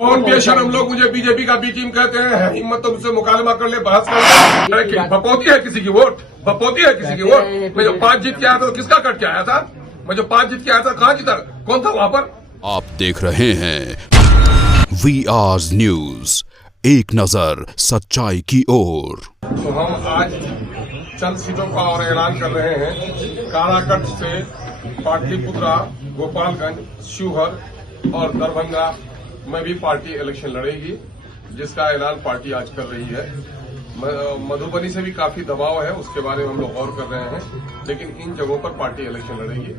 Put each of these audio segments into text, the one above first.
कौन बेशरम लोग मुझे बीजेपी का बी टीम कहते हैं, हिम्मत तो मुझसे मुकालमा कर ले, बहस कर ले। भपौती है किसी की वोट, भपौती है किसी की वोट। मैं जो 5 जीत के आया था तो किसका कट के आया था? मैं जो 5 जीत के आया था कहाँ जीता, कौन था वहां पर? आप देख रहे हैं VR न्यूज, एक नजर सच्चाई की ओर। तो हम आज चंद सीटों का और ऐलान कर रहे हैं। काराकट से पाटलिपुत्रा, गोपालगंज, शिवहर और दरभंगा में भी पार्टी इलेक्शन लड़ेगी, जिसका ऐलान पार्टी आज कर रही है। मधुबनी से भी काफी दबाव है, उसके बारे में हम लोग गौर कर रहे हैं, लेकिन इन जगहों पर पार्टी इलेक्शन लड़ेगी,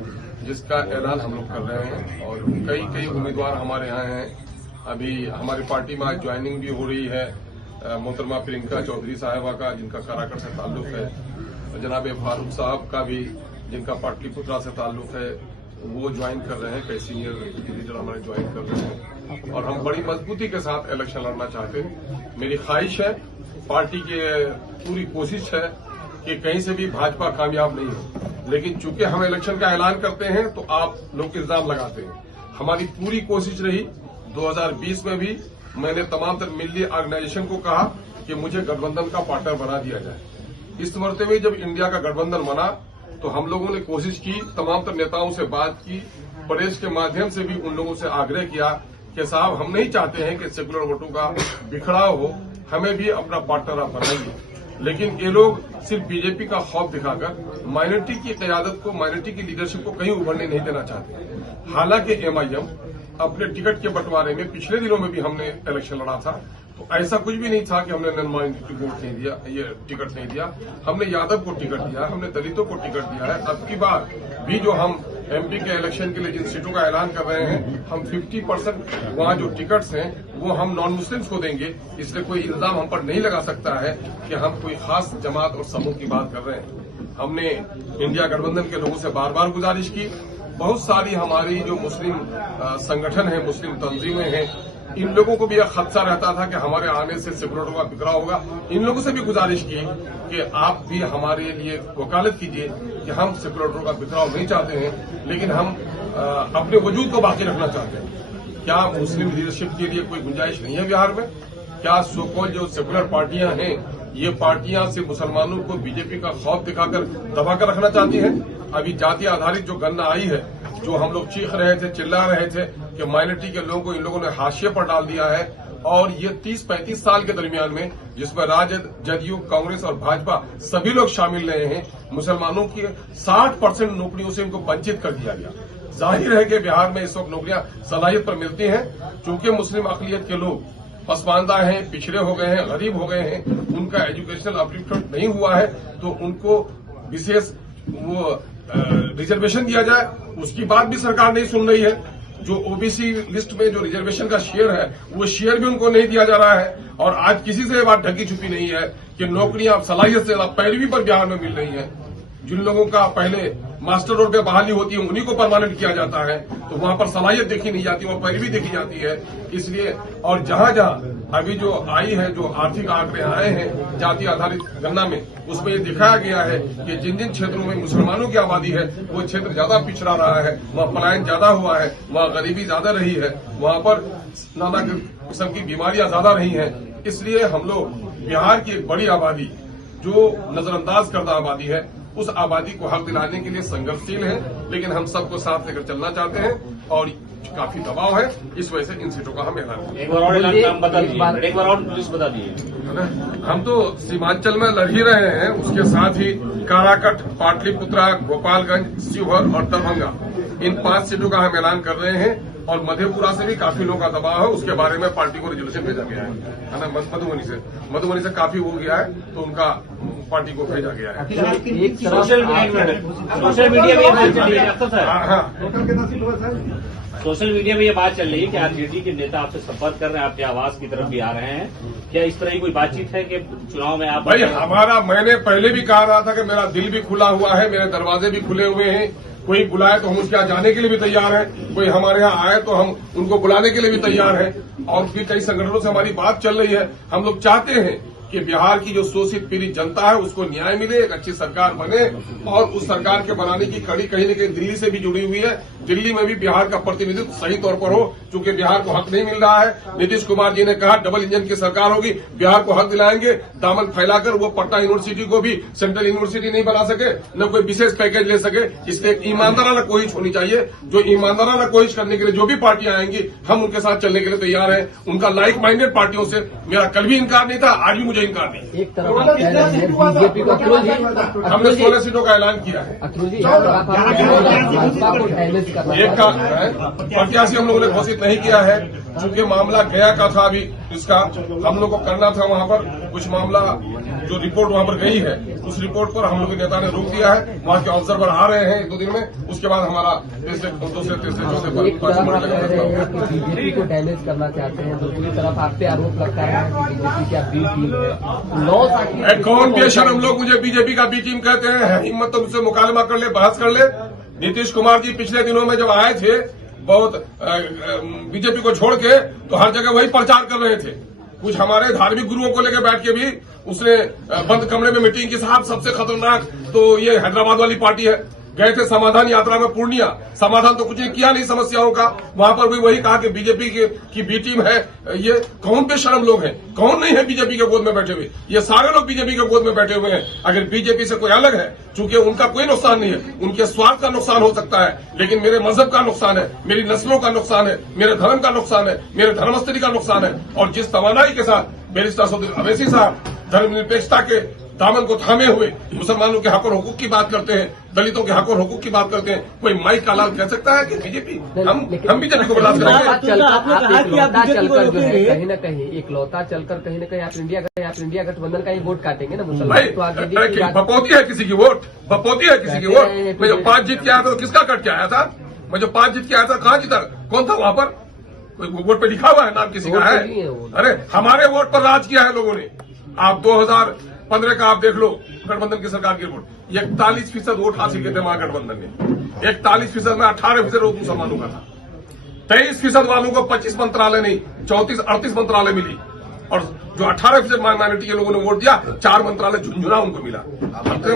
जिसका ऐलान हम लोग कर रहे हैं। और कई उम्मीदवार हमारे यहाँ हैं। अभी हमारी पार्टी में आज ज्वाइनिंग भी हो रही है मोहतरमा प्रियंका चौधरी साहिबा का, जिनका काराकट से ताल्लुक है, जनाब फारूक साहब का भी, जिनका पाटलिपुत्रा से ताल्लुक है, वो ज्वाइन कर रहे हैं। कई सीनियर लीडर हमारे ज्वाइन कर रहे हैं और हम बड़ी मजबूती के साथ इलेक्शन लड़ना चाहते हैं। मेरी ख्वाहिश है, पार्टी की पूरी कोशिश है कि कहीं से भी भाजपा कामयाब नहीं हो, लेकिन चूंकि हम इलेक्शन का ऐलान करते हैं तो आप लोग इल्जाम लगाते हैं। हमारी पूरी कोशिश रही 2020 में भी, मैंने तमाम तर मिली ऑर्गेनाइजेशन को कहा कि मुझे गठबंधन का पार्टनर बना दिया जाए। इस मरते में जब इंडिया का गठबंधन बना तो हम लोगों ने कोशिश की, तमाम तर नेताओं से बात की, प्रेस के माध्यम से भी उन लोगों से आग्रह किया कि साहब हम नहीं चाहते हैं कि सेकुलर वोटों का बिखराव हो, हमें भी अपना पार्टनर आप बनाइए। लेकिन ये लोग सिर्फ बीजेपी का खौफ दिखाकर माइनॉरिटी की क़यादत को, माइनॉरिटी की लीडरशिप को कहीं उभरने नहीं देना चाहते। हालांकि MIM अपने टिकट के बंटवारे में पिछले दिनों में भी हमने इलेक्शन लड़ा था, तो ऐसा कुछ भी नहीं था कि हमने नॉन माइनॉरिटी वोट नहीं दिया, ये टिकट नहीं दिया। हमने यादव को टिकट दिया, हमने दलितों को टिकट दिया है। अब की बार भी जो हम MP के इलेक्शन के लिए जिन सीटों का ऐलान कर रहे हैं, हम 50% वहाँ जो टिकट्स हैं वो हम नॉन मुस्लिम्स को देंगे। इसलिए कोई इल्जाम हम पर नहीं लगा सकता है कि हम कोई खास जमात और समूह की बात कर रहे हैं। हमने इंडिया गठबंधन के लोगों से बार बार गुजारिश की। बहुत सारी हमारी जो मुस्लिम संगठन है, मुस्लिम तंजीमें हैं, इन लोगों को भी यह खदशा रहता था कि हमारे आने से सेकुलरों का बिखराव होगा। इन लोगों से भी गुजारिश की कि आप भी हमारे लिए वकालत कीजिए कि हम सेकुलरों का बिखराव नहीं चाहते हैं, लेकिन हम अपने वजूद को बाकी रखना चाहते हैं। क्या मुस्लिम लीडरशिप के लिए कोई गुंजाइश नहीं है बिहार में? क्या सोकॉल जो सेकुलर पार्टियां हैं, ये पार्टियां से मुसलमानों को बीजेपी का खौफ दिखाकर दबाकर रखना चाहती हैं? अभी जाति आधारित जो गणना आई है, जो हम लोग चीख रहे थे, चिल्ला रहे थे कि माइनॉरिटी के लोगों को इन लोगों ने हाशिए पर डाल दिया है, और ये 30-35 साल के दरमियान में, जिसमें राजद, जदयू, कांग्रेस और भाजपा सभी लोग शामिल रहे हैं, मुसलमानों की 60% नौकरियों से इनको वंचित कर दिया गया। जाहिर है कि बिहार में इस वक्त नौकरियां सलाहियत पर मिलती हैं। चूंकि मुस्लिम अकलियत के लोग पसमानदा हैं, पिछड़े हो गए हैं, गरीब हो गए हैं, उनका एजुकेशनल अपलिफ्टमेंट नहीं हुआ है, तो उनको विशेष वो रिजर्वेशन दिया जाए, उसकी बात भी सरकार नहीं सुन रही है। जो OBC लिस्ट में जो रिजर्वेशन का शेयर है, वो शेयर भी उनको नहीं दिया जा रहा है। और आज किसी से ये बात ढकी छुपी नहीं है कि नौकरियां सलाहियत से ज्यादा पैरवी पर बिहार में मिल रही हैं। जिन लोगों का पहले मास्टर रोल पे बहाली होती है, उन्हीं को परमानेंट किया जाता है, तो वहां पर सलाहियत देखी नहीं जाती, वहां पैरवी देखी जाती है। इसलिए और जहां अभी जो आई है, जो आर्थिक आंकड़े आए हैं जाति आधारित गणना में, उसमें ये दिखाया गया है कि जिन जिन क्षेत्रों में मुसलमानों की आबादी है, वो क्षेत्र ज्यादा पिछड़ा रहा है, वहां पलायन ज्यादा हुआ है, वहां गरीबी ज्यादा रही है, वहां पर नाना किस्म की बीमारियां ज्यादा रही हैं। इसलिए हम लोग बिहार की एक बड़ी आबादी, जो नजरअंदाज करदा आबादी है, उस आबादी को हक दिलाने के लिए संघर्षशील है, लेकिन हम सबको साथ लेकर चलना चाहते हैं और काफी दबाव है, इस वजह से इन सीटों का हम ऐलान करें। एक बार और नाम बता दीजिए, एक बार और प्लीज बता दीजिए। हम तो सीमांचल में लड़ ही रहे हैं, उसके साथ ही काराकट, पाटलिपुत्रा, गोपालगंज, शिवहर और दरभंगा, इन 5 सीटों का हम ऐलान कर रहे हैं। और मधेपुरा से भी काफी लोगों का दबाव है, उसके बारे में पार्टी को रिजोल्यूशन भेजा गया है ना। मधुबनी से काफी हो गया है, तो उनका पार्टी को भेजा गया है। सोशल मीडिया में ये बात चल रही है अक्सर सर, सोशल मीडिया में ये बात चल रही है कि RJD के नेता आपसे संपर्क कर रहे हैं, आपके आवास की तरफ भी आ रहे हैं। क्या इस तरह की कोई बातचीत है कि चुनाव में आप? भाई मैंने पहले भी कहा रहा था कि मेरा दिल भी खुला हुआ है, मेरे दरवाजे भी खुले हुए हैं। कोई बुलाए तो हम उसके यहाँ जाने के लिए भी तैयार हैं, कोई हमारे यहाँ आए तो हम उनको बुलाने के लिए भी तैयार हैं। और भी कई संगठनों से हमारी बात चल रही है। हम लोग चाहते हैं कि बिहार की जो शोषित पीड़ित जनता है, उसको न्याय मिले, एक अच्छी सरकार बने, और उस सरकार के बनाने की कड़ी कहीं न कहीं दिल्ली से भी जुड़ी हुई है। दिल्ली में भी बिहार का प्रतिनिधित्व सही तौर पर हो, क्योंकि बिहार को हक नहीं मिल रहा है। नीतीश कुमार जी ने कहा डबल इंजन की सरकार होगी, बिहार को हक दिलाएंगे। दामन फैलाकर वो पटना यूनिवर्सिटी को भी सेंट्रल यूनिवर्सिटी नहीं बना सके, न कोई विशेष पैकेज ले सके। इसलिए एक ईमानदाराना कोशिश होनी चाहिए। जो ईमानदाराना कोशिश करने के लिए जो भी पार्टियां आएंगी, हम उनके साथ चलने के लिए तैयार हैं। उनका लाइक माइंडेड पार्टियों से मेरा कल भी इनकार नहीं था, आज भी मुझे इनकार नहीं। एक तरफ बीजेपी को हमने 16 सीटों का ऐलान किया है। भाजपा को डैमेज करना एक का प्रत्याशी हम लोगों ने घोषित नहीं किया है, चूंकि मामला गया का था। अभी इसका हम लोग को करना था वहां पर कुछ मामला, जो रिपोर्ट वहां पर गई है उस रिपोर्ट पर हम लोग के नेता ने रोक दिया है। वहां के ऑब्जर्वर आ रहे हैं 1-2 दिन में, उसके बाद हमारा दूसरे तीसरे चौथे पर बीजेपी को डैमेज करना चाहते हैं। दूसरी तरफ आप पे आरोप लगता है कि बीजेपी का बी टीम है। 9 साथी कौन बेशरम लोग मुझे बीजेपी का बी टीम कहते हैं? हिम्मत तो मुझसे मुकालमा कर ले, बहस कर ले। नीतीश कुमार जी पिछले दिनों में जब आए थे, बहुत बीजेपी को छोड़ के, तो हर जगह वही प्रचार कर रहे थे। कुछ हमारे धार्मिक गुरुओं को लेकर बैठ के भी उसने बंद कमरे में मीटिंग की, साहब सबसे खतरनाक तो ये हैदराबाद वाली पार्टी है। गए थे समाधान यात्रा में पूर्णिया, समाधान तो कुछ नहीं किया नहीं समस्याओं का। वहां पर भी वही कहा कि बीजेपी की बी टीम है। ये कौन बेशरम लोग हैं? कौन नहीं है बीजेपी के गोद में बैठे हुए? ये सारे लोग बीजेपी के गोद में बैठे हुए हैं। अगर बीजेपी से कोई अलग है, चूंकि उनका कोई नुकसान नहीं है, उनके स्वार्थ का नुकसान हो सकता है, लेकिन मेरे मजहब का नुकसान है, मेरी नस्लों का नुकसान है, मेरे धर्म का नुकसान है, मेरे धर्मस्थली का नुकसान है। और जिस तवानाई के साथ बैरिस्टर सऊदी अवैसी साहब धर्मनिरपेक्षता के दामन को थामे हुए मुसलमानों के हक और हुकूक की बात करते हैं, दलितों के हक और हुकूक की बात करते हैं, कोई माइक का लाल कह सकता है कि बीजेपी? हम बीजेपी को बर्दाश्त करेंगे? इकलौता चलकर जो है कहीं न कहीं, इकलौता चलकर कहीं न कहीं आप इंडिया गठबंधन का ही वोट काटेंगे ना मुसलमान। बपोती है किसी की वोट, बपोती है किसी की वोट। मैं जो 5 जीत के आया था तो किसका कट के आया था? मैं जो 5 जीत के आया था कहां जीता? कौन था वहां पर? कोई वोट पे लिखा हुआ है नाम किसी का है? अरे हमारे वोट पर राज किया है लोगों ने। आप 2015 का आप देख लो, गठबंधन की सरकार की वोट 41% वोट हासिल किए थे महागठबंधन ने। 41% में 18% वोट मुसलमानों का था। 23% वालों को 25 मंत्रालय नहीं 34-38 मंत्रालय मिली, और जो 18% माइनॉरिटी के लोगों ने वोट दिया, 4 मंत्रालय झुंझुना उनको मिला।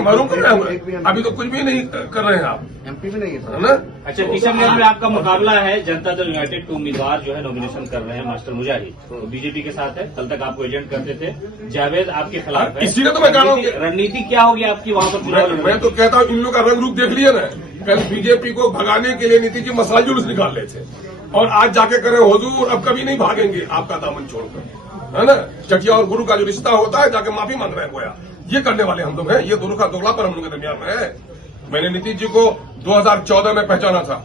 महरूम कर रहे हैं, अभी तो कुछ भी नहीं कर रहे हैं आप, एमपी में नहीं है है ना? अच्छा, किशनगंज में आपका मुकाबला है, जनता दल यूनाइटेड के उम्मीदवार जो है नॉमिनेशन कर रहे हैं, मास्टर मुजाहिद तो बीजेपी के साथ है। कल तक आपको एजेंट करते थे, जावेद आपके खिलाफ है। इसलिए तो मैं कह रहा हूँ रणनीति क्या होगी आपकी वहां पर चुनाव? मैं तो कहता हूँ इन लोग का रंग रूप देख लिया ना। कल बीजेपी को भगाने के लिए नीतीश जी मसाला जुलूस निकाल रहे थे, और आज जाके करें हुजूर अब कभी नहीं भागेंगे आपका दामन छोड़कर, है ना? चटिया और गुरु का जो रिश्ता होता है, जाके माफी मांग रहे हैं गोया। ये करने वाले हम लोग हैं। ये दोनों का दोगलापन हम लोग के दरमियान में है। मैंने नीतीश जी को 2014 में पहचाना था।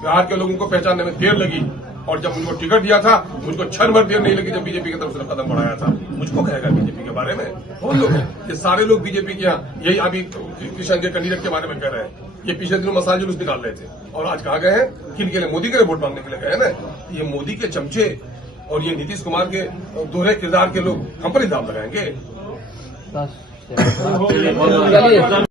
बिहार के लोगों को पहचानने में देर लगी, और जब उनको टिकट दिया था मुझको क्षण भर देर नहीं लगी जब बीजेपी की तरफ से कदम बढ़ाया था। मुझको कहेगा बीजेपी के बारे में? कौन लोग हैं? ये सारे लोग बीजेपी के यहाँ, यही अभी किशन के कैंडिडेट के बारे में कह रहे हैं। ये पिछले दिनों मसाला जुलूस निकाल रहे थे, और आज कहा गए हैं किन के लिए? मोदी के लिए वोट मांगने के लिए गए हैं ना। ये मोदी के चमचे और ये नीतीश कुमार के दोहरे किरदार के लोग हम पर इल्जाम लगाएंगे। चलिए